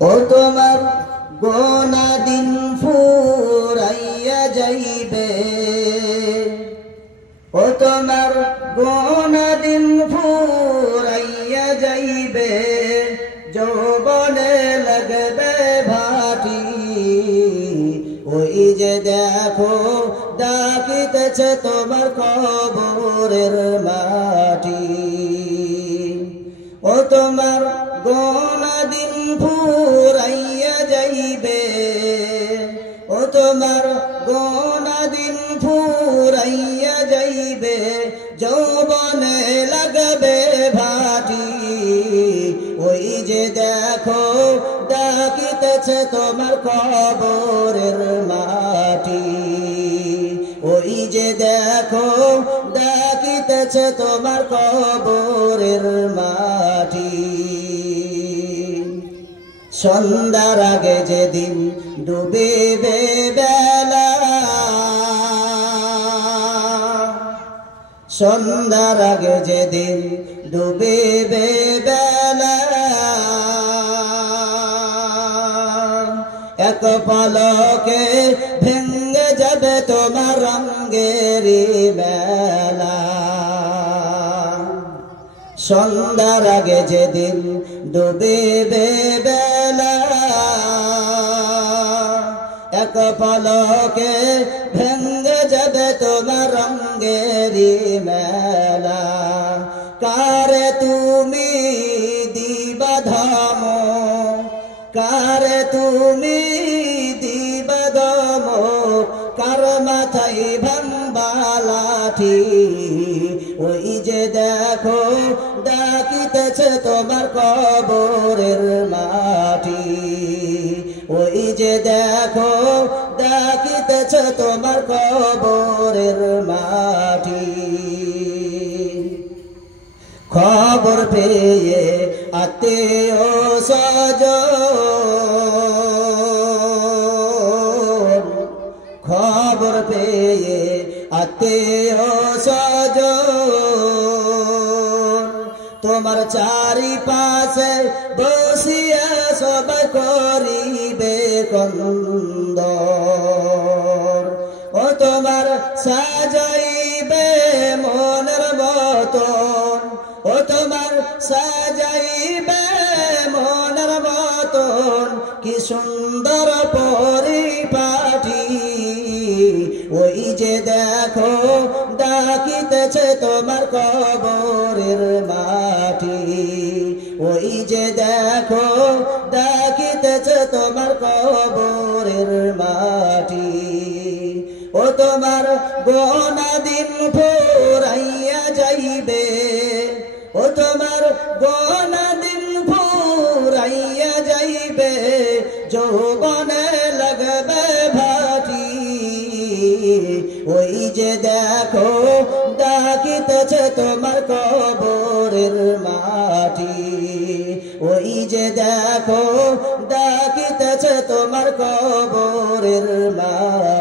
ও তোমার গোনা দিন ফুরাইয়া যাইবে, ও তোমার গোনা দিন ফুরাইয়া যাইবে, যৌবনে লাগবে ভাটি। ওই যে দেখো ডাকিতেছে তোমার কবরের মাটি। ও তোমার গোনা দিন ফুরাইয়া যাইবে, ও তোমার গোনা দিন ফুরাইয়া যাইবে, যৌবনে লাগবে ভাটি। ওই যে দেখো ডাকিতেছে তোমার কবরের মাটি। ওই যে দেখো ডাকিতেছে তোমার কবরের মাটি। সন্ধ্যার আগে যেদিন ডুবিবে বেলা, সন্ধ্যার আগে যেদিন ডুবিবে বেলা, এক পলকে ভেঙ্গে যাবে তোমার রঙ্গেরি মেলা। সন্ধ্যার আগে যেদিন ডুবিবে বেলা, এক পলকে ভেঙ্গে যাবে তোমার রঙ্গেরি মেলা। কারে তুমি দিবা ধম, কারে তুমি দিবা দম, কার মাথায় ভাঙবা লাঠি। ওই যে দেখো ডাকিতেছে তোমার কবরের মাটি। ওই যে দেখো ডাকিতেছে তোমার কবরের মাটি। খবর পেয়ে আত্মীয় স্বজন, খবর পেয়ে আত্মীয় স্বজন, তোমার চারিপাশে বসিয়া সবাই করিবে কন্দর। ও তোমার সাজাইবে মনের মতন, ও তোমার সাজাইবে মনের মতন, কি সুন্দর পরিপাটি। ওই যে দেখো ডাকিতেছে তোমার কবরের মাটি। ওই যে দেখো ডাকিতেছে তোমার কবরের মাটি। ও তোমার গোনা দিন ফুরাইয়া যাইবে, ও তোমার গোনা দিন ফুরাইয়া যাইবে, যৌবনে লাগবে ভাটি। ওই যে দেখো ডাকিতেছে তোমার কবরের মাটি। ওই যে দেখো ডাকিতেছে তোমার কবরের মাটি।